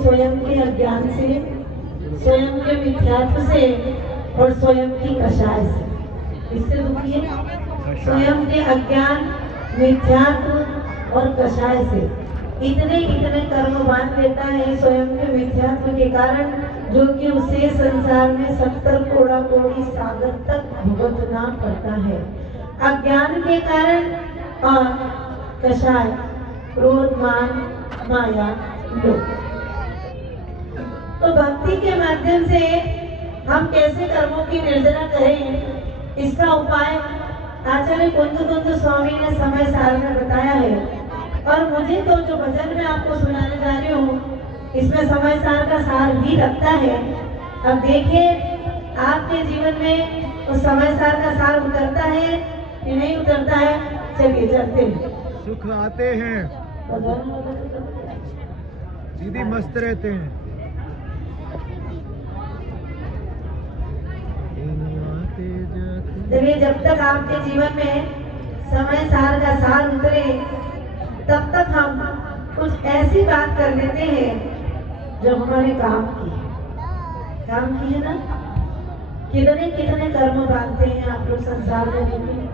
स्वयं के अज्ञान से, स्वयं के मिथ्यात्व से और स्वयं की कषाय से। इससे दुखी है स्वयं के अज्ञान, मिथ्यात्व और कषाय से। इतने इतने कर्म बांध देता है स्वयं के मिथ्यात्व के कारण, जो कि उसे संसार में 70 कोड़ा कोड़ी सागर तक भुगतना पड़ता है अज्ञान के कारण। और कषाय क्रोध, मान, माया, लोभ। तो भक्ति के माध्यम से हम कैसे कर्मों की निर्जना करें, इसका उपाय आचार्य कुंद स्वामी ने समय सार में बताया है। और मुझे तो जो भजन में आपको सुनाने जा रही हूँ, इसमें समय सार का सार ही रखता है। अब देखिए आपके जीवन में उस समय सार का सार उतरता है कि नहीं उतरता है। चलिए चलते हैं। सुख आते हैं, सीधी मस्त रहते हैं। देखिए जब तक आपके जीवन में समय सार का सार उतरे, तब तक हम कुछ ऐसी बात कर लेते हैं जो हमारे काम की है ना। कितने कितने कर्म बांधते हैं आप लोग संसार में।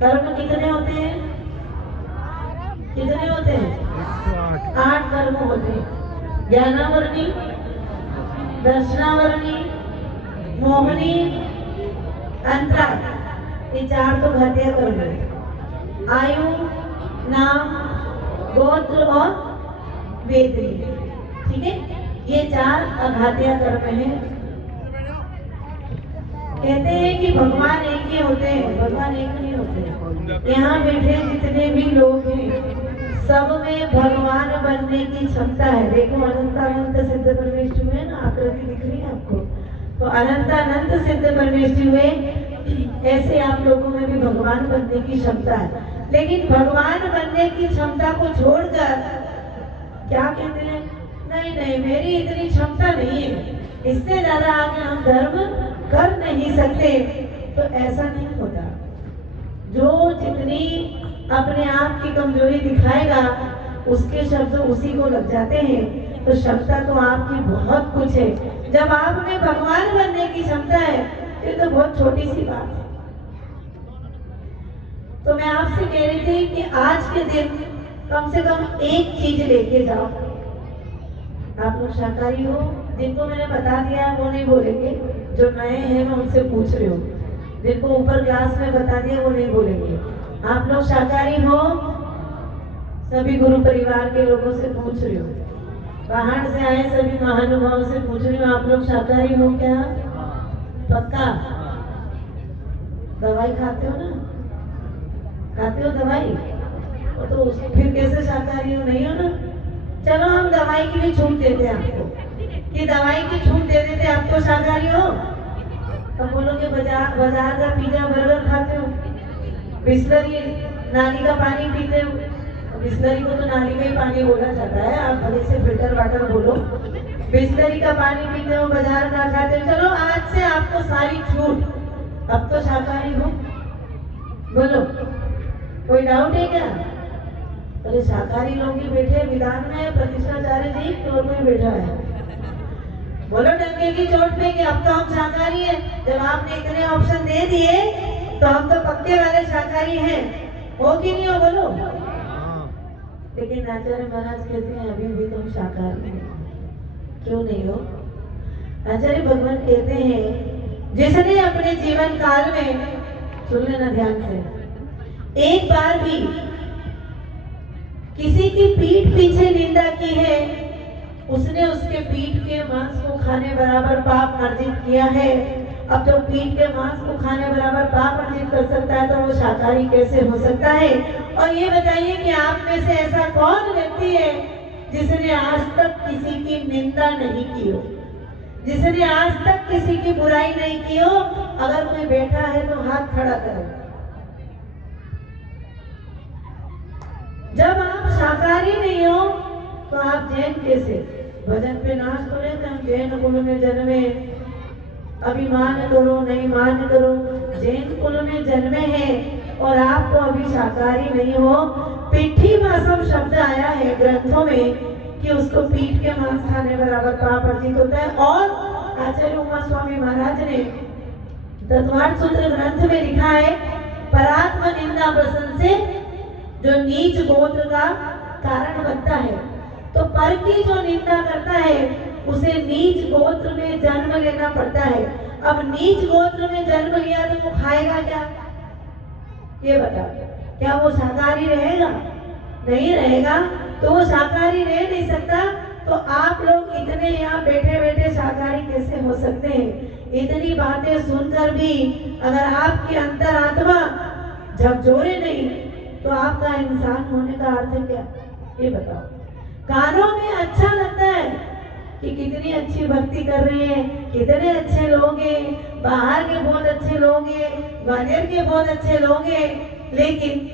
कर्म कितने होते हैं? कितने होते हैं? 8 कर्म होते हैं। ज्ञानावरणी, दर्शनावरणी, मोहनी, अंतराय, ये 4 तो घातिया कर्म है। आयु, नाम, गोत्र और वेदनी, ठीक है, ये 4 अघातिया कर्म हैं। कहते हैं कि भगवान एक ही होते हैं, भगवान एक नहीं होते। यहाँ बैठे जितने भी लोग हैं, सब में भगवान बनने की क्षमता है। देखो अनंतानंत सिद्ध परमेष्टि हुए ना, आकृति दिख रही है आपको, तो अनंतानंत सिद्ध परमेष्टि हुए, ऐसे आप लोगों में भी भगवान बनने की क्षमता है। लेकिन भगवान बनने की क्षमता को छोड़कर क्या कहते हैं, नहीं नहीं मेरी इतनी क्षमता नहीं है, इससे ज्यादा आगे हम धर्म कर नहीं सकते। तो ऐसा नहीं होता। जो जितनी अपने आप की कमजोरी दिखाएगा, उसके शब्द उसी को लग जाते हैं। तो क्षमता तो आपकी बहुत कुछ है। जब आप में भगवान बनने की क्षमता है, ये तो बहुत छोटी सी बात है। तो मैं आपसे कह रही थी कि आज के दिन कम से कम एक चीज लेके जाओ। आप लोग शाकाहारी हो, जिनको मैंने बता दिया वो नहीं बोलेंगे, जो नए हैं मैं उनसे पूछ रही हूँ। जिनको ऊपर क्लास में बता दिया वो नहीं बोलेंगे। आप लोग शाकाहारी हो? सभी गुरु परिवार के लोगों से पूछ रही हूँ, बाहर से आए सभी महानुभाव से पूछ रही हूँ, आप लोग शाकाहारी हो क्या? पक्का? दवाई खाते हो ना? खाते हो दवाई? तो फिर कैसे शाकाहारी हो? नहीं हो ना? चलो हम दवाई की भी छूट देते हैं आपको, कि दवाई की छूट दे देते, आप तो शाकाहारी हो। तो बोलोगे बाजार का पिज्जा बर्गर खाते हो, बिस्लरी नाली का पानी पीते हो। बिस्लरी को तो नाली में ही पानी बोला जाता है, आप भले से फिल्टर वाटर बोलो। बिस्लरी का पानी पीते हो, बाजार का खाते हो। चलो आज से आपको सारी छूट, अब तो शाकाहारी हो। बोलो कोई डाउट है क्या? अरे शाकाहारी लोग ही बैठे विधान में, प्रतिष्ठाचार्य जी फ्लोर में बैठा है। बोलो डंके की चोट पे कि अब तो हम शाकाहारी हैं। जब आपने इतने ऑप्शन दे दिए तो हम तो पक्के वाले शाकाहारी हैं, हो कि नहीं हो? बोलो। लेकिन आचार्य महाराज कहते हैं अभी भी तुम शाकाहारी हैं। क्यों नहीं हो? आचार्य भगवान कहते हैं जिसने अपने जीवन काल में, सुन लेना ध्यान से, एक बार भी किसी की पीठ पीछे निंदा की है, उसने उसके पीठ के मांस को खाने बराबर पाप अर्जित किया है। अब जो पीठ के मांस को खाने बराबर पाप अर्जित कर सकता है, तो वो शाकाहारी कैसे हो सकता है? और ये बताइए कि आप में से ऐसा कौन व्यक्ति है जिसने आज तक किसी की निंदा नहीं की हो, जिसने आज तक किसी की बुराई नहीं की हो? अगर कोई बैठा है तो हाथ खड़ा करो। जब आप शाकाहारी नहीं हो तो आप जैन कैसे? भजन पे नाच तो रहे थे, हम जैन कुल में जन्मे, अभिमान करो नहीं मान करो, जैन कुल में जन्मे हैं और आप तो अभी शाकाहारी नहीं हो। पिट्ठी मासम शब्द आया है ग्रंथों में कि उसको पीठ के मांस खाने बराबर पाप अर्जित होता है। और आचार्य उमा स्वामी महाराज ने तत्वार्थ सूत्र ग्रंथ में लिखा है, परात्म निंदा प्रसन्न से जो नीच गोत्र का कारण बनता है, तो पर की जो निंदा करता है उसे नीच गोत्र में जन्म लेना पड़ता है। अब नीच गोत्र में जन्म लिया तो वो खाएगा क्या, ये बताओ? क्या वो शाकाहारी रहेगा? नहीं रहेगा। तो वो शाकाहारी रह नहीं सकता, तो आप लोग इतने यहाँ बैठे बैठे शाकाहारी कैसे हो सकते हैं? इतनी बातें सुनकर भी अगर आपकी अंतरात्मा झकझोरे नहीं तो आपका इंसान होने का अर्थ क्या, ये बताओ? कानों में अच्छा लगता है कि कितनी अच्छी भक्ति कर रहे हैं, कितने अच्छे लोग हैं, बाहर के बहुत अच्छे लोग हैं, ग्वालियर के बहुत अच्छे लोग हैं, लेकिन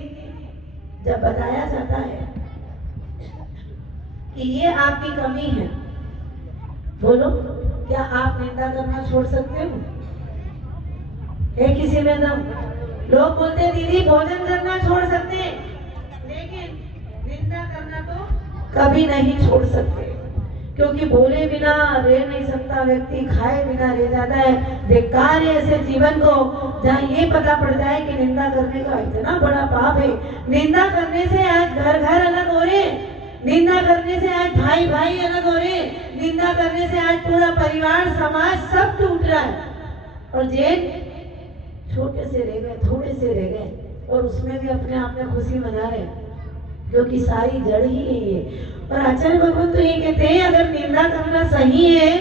जब बताया जाता है कि ये आपकी कमी है, बोलो क्या आप निंदा करना छोड़ सकते हो? है किसी में दम? लोग बोलते हैं दीदी भोजन करना छोड़ सकते हैं, लेकिन निंदा करना तो कभी नहीं छोड़ सकते, क्योंकि बोले बिना रह नहीं सकता व्यक्ति, खाए बिना रह जाता है। धिक्कार है ऐसे जीवन को जहाँ ये पता पड़ जाए कि निंदा करने का इतना बड़ा पाप है। निंदा करने से आज घर घर अलग हो रहे, निंदा करने से आज भाई भाई अलग हो रहे, निंदा करने से आज पूरा परिवार समाज सब टूट रहा है। और जैन छोटे से रह गए, थोड़े से रह गए, और उसमें भी अपने आप में खुशी मना रहे, क्योंकि सारी जड़ ही है ये। और आचार्य भगवान तो ये कहते हैं अगर निंदा करना सही है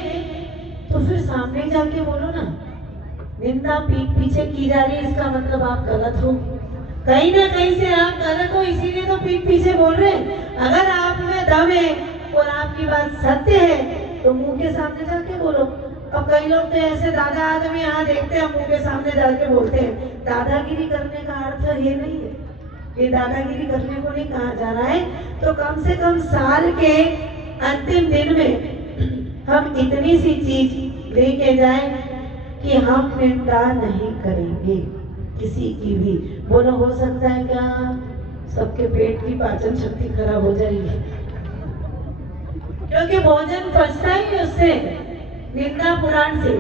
तो फिर सामने जाके बोलो ना। निंदा पीठ पीछे की जा रही है, इसका मतलब आप गलत हो, कहीं ना कहीं से आप गलत हो, इसीलिए तो पीठ पीछे बोल रहे हैं। अगर आप में दम है और आपकी बात सत्य है तो मुंह के सामने जाके बोलो। अब कई लोग तो ऐसे दादा आदमी यहाँ देखते हैं, मुंह के सामने जाके बोलते हैं। दादागिरी करने का अर्थ ये नहीं है, ये दादागिरी करने को नहीं कहा जा रहा है। तो कम से कम साल के अंतिम दिन में हम इतनी सी चीज लेके जाएं कि हम निंदा नहीं करेंगे किसी की भी। बोलो हो सकता है क्या सबके पेट की पाचन शक्ति खराब हो जाएगी, क्योंकि भोजन पचता ही उससे, निंदा पुराण से।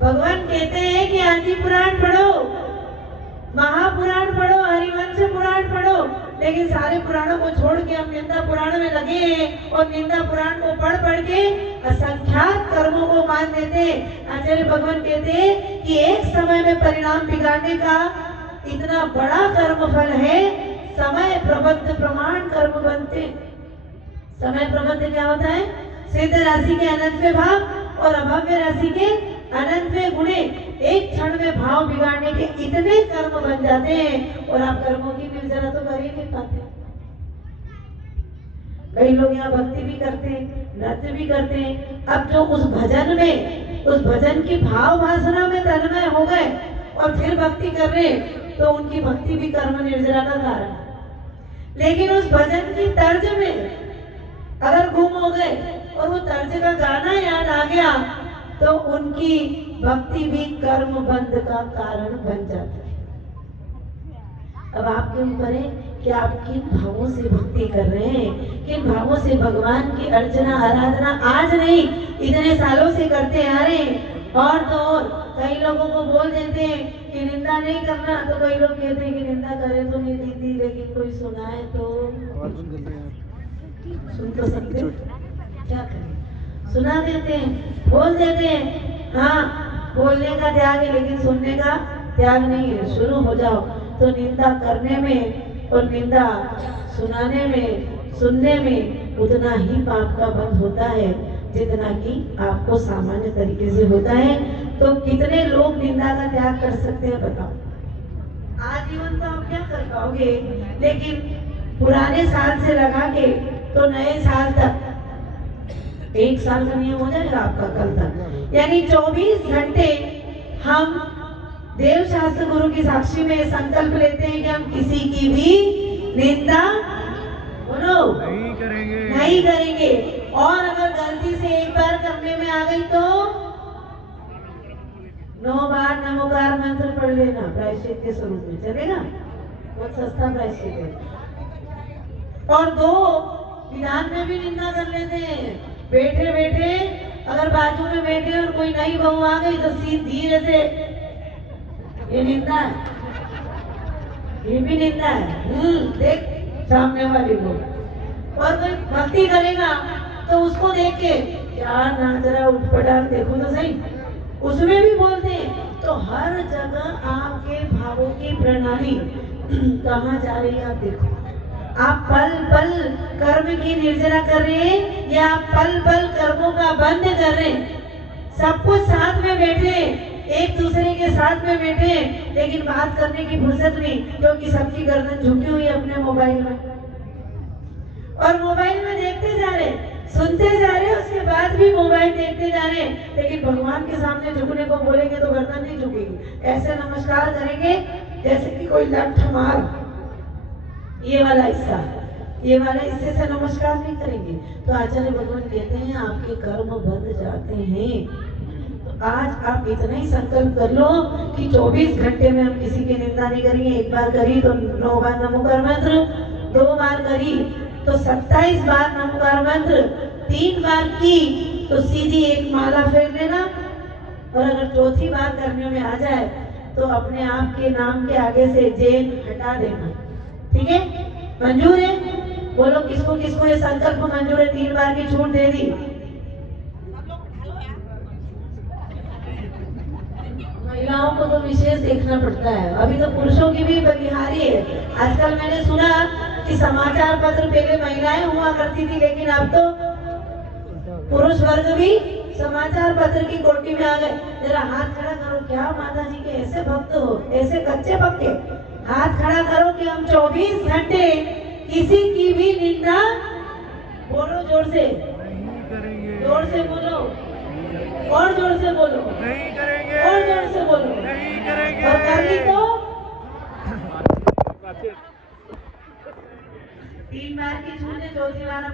भगवान कहते हैं कि आदि पुराण पढ़ो, महापुराण पढ़ो, हरिवंश पुराण पढ़ो, लेकिन सारे पुराणों को छोड़ के हम निंदा पुराण में लगे हैं और निंदा पुराण को पढ़ पढ़ के असंख्यात कर्मों को मान देते हैं। आचार्य भगवान कहते हैं कि एक समय में परिणाम बिगाड़ने का इतना बड़ा कर्म फल है, समय प्रबद्ध प्रमाण कर्म बनते। समय प्रबद्ध क्या होता है? सिद्ध राशि के अनंतवें भाव और अभव्य राशि के अनंतवें गुणे एक क्षण में भाव बिगाड़ने के इतने कर्म बन जाते हैं, और आप कर्मों की भी जरा तो कर ही नहीं पाते। कई लोग यहाँ भक्ति भी करते हैं, नृत्य भी करते हैं। अब जो उस भजन में, उस भजन की भाव वासना में तन्मय हो गए और फिर भक्ति कर रहे, तो उनकी भक्ति भी कर्म निर्जरा का कारण है। लेकिन उस भजन की तर्ज में अगर गुम हो गए और वो तर्ज का गाना याद आ गया, तो उनकी भक्ति भी कर्म बंध का कारण बन जाती है। अब आपके ऊपर है कि आप किन भावों से भक्ति कर रहे हैं, किन भावों से भगवान की अर्चना आराधना आज नहीं इतने सालों से करते आ रहे हैं। और तो और कई लोगों को बोल देते हैं कि निंदा नहीं करना, तो कई लोग कहते हैं कि निंदा करे तो नहीं दीदी, लेकिन कोई सुनाए तो सुन तो सकते, क्या करें, सुना देते हैं, बोल देते हैं। हाँ, बोलने का त्याग है लेकिन सुनने का त्याग नहीं है। शुरू हो जाओ तो निंदा करने में और निंदा सुनाने में, सुनने में उतना ही पाप का बंध होता है जितना कि आपको सामान्य तरीके से होता है। तो कितने लोग निंदा का त्याग कर सकते हैं बताओ? आजीवन तो आप क्या कर पाओगे, लेकिन पुराने साल से लगा के तो नए साल तक, एक साल का नियम हो जाएगा आपका कल तक, यानी 24 घंटे हम देव शास्त्र गुरु की साक्षी में संकल्प लेते हैं कि हम किसी की भी निंदा बोलो नहीं करेंगे। और अगर गलती से एक बार करने में आ गई तो 9 बार नमोकार मंत्र पढ़ लेना प्रायश्चित के स्वरूप में, चलेगा? बहुत सस्ता प्रायश्चित है। और 2 विधान में भी निंदा कर लेते हैं। बैठे बैठे अगर बाजू में बैठे और कोई नई बहू आ गई तो धीरे से, ये निंदा है, ये भी निंदा है। देख सामने वाले को, और कोई भक्ति करेगा तो उसको देख के क्या ना जरा उठपटांग देखो तो सही, उसमें भी बोलते हैं। तो हर जगह आपके भावों की प्रणाली कहाँ जा रही है आप देखो। आप पल पल कर्म की निर्जरा कर रहे हैं या आप पल पल कर्मों का बंद कर रहे हैं। सब कुछ साथ में बैठे, एक दूसरे के साथ में बैठे, लेकिन बात करने की फुर्सत नहीं, क्योंकि सबकी गर्दन झुकी हुई है अपने मोबाइल में, और मोबाइल में देखते जा रहे, सुनते जा रहे, उसके बाद भी मोबाइल देखते जा रहे। लेकिन भगवान के सामने झुकने को बोलेंगे तो गर्दन नहीं झुकेगी, ऐसे नमस्कार करेंगे जैसे कि कोई लठ मार, ये वाला हिस्सा, ये वाले हिस्से से नमस्कार नहीं करेंगे। तो आचार्य भगवान कहते हैं आपके कर्म बंध जाते हैं। तो आज आप इतना ही संकल्प कर लो कि 24 घंटे में हम किसी की निंदा नहीं करेंगे। एक बार करी तो 9 बार नमोकार मंत्र, 2 बार करी तो 27 बार नमोकार मंत्र, 3 बार की तो सीधी एक माला फेर लेना, और अगर चौथी बार करने में आ जाए तो अपने आप के नाम के आगे से जैन हटा देना। ठीक है, मंजूर है? बोलो किसको किसको ये संकल्प मंजूर है? 3 बार की छूट दे दी। महिलाओं को तो विशेष देखना पड़ता है, अभी तो पुरुषों की भी बलिहारी है। आजकल मैंने सुना कि समाचार पत्र पहले महिलाएं हुआ करती थी, लेकिन अब तो पुरुष वर्ग भी समाचार पत्र की कोटि में आ गए। जरा हाथ खड़ा करो, क्या माता जी के ऐसे भक्त हो, ऐसे कच्चे पक्के? हाथ खड़ा करो कि हम 24 घंटे किसी की भी निंदा, बोलो जोर से, नहीं करेंगे, जोर से बोलो, और जोर से बोलो, नहीं करेंगे, और जोर से बोलो, नहीं करेंगे, और कर ली तो 3 बार की छूट है, चौथी बार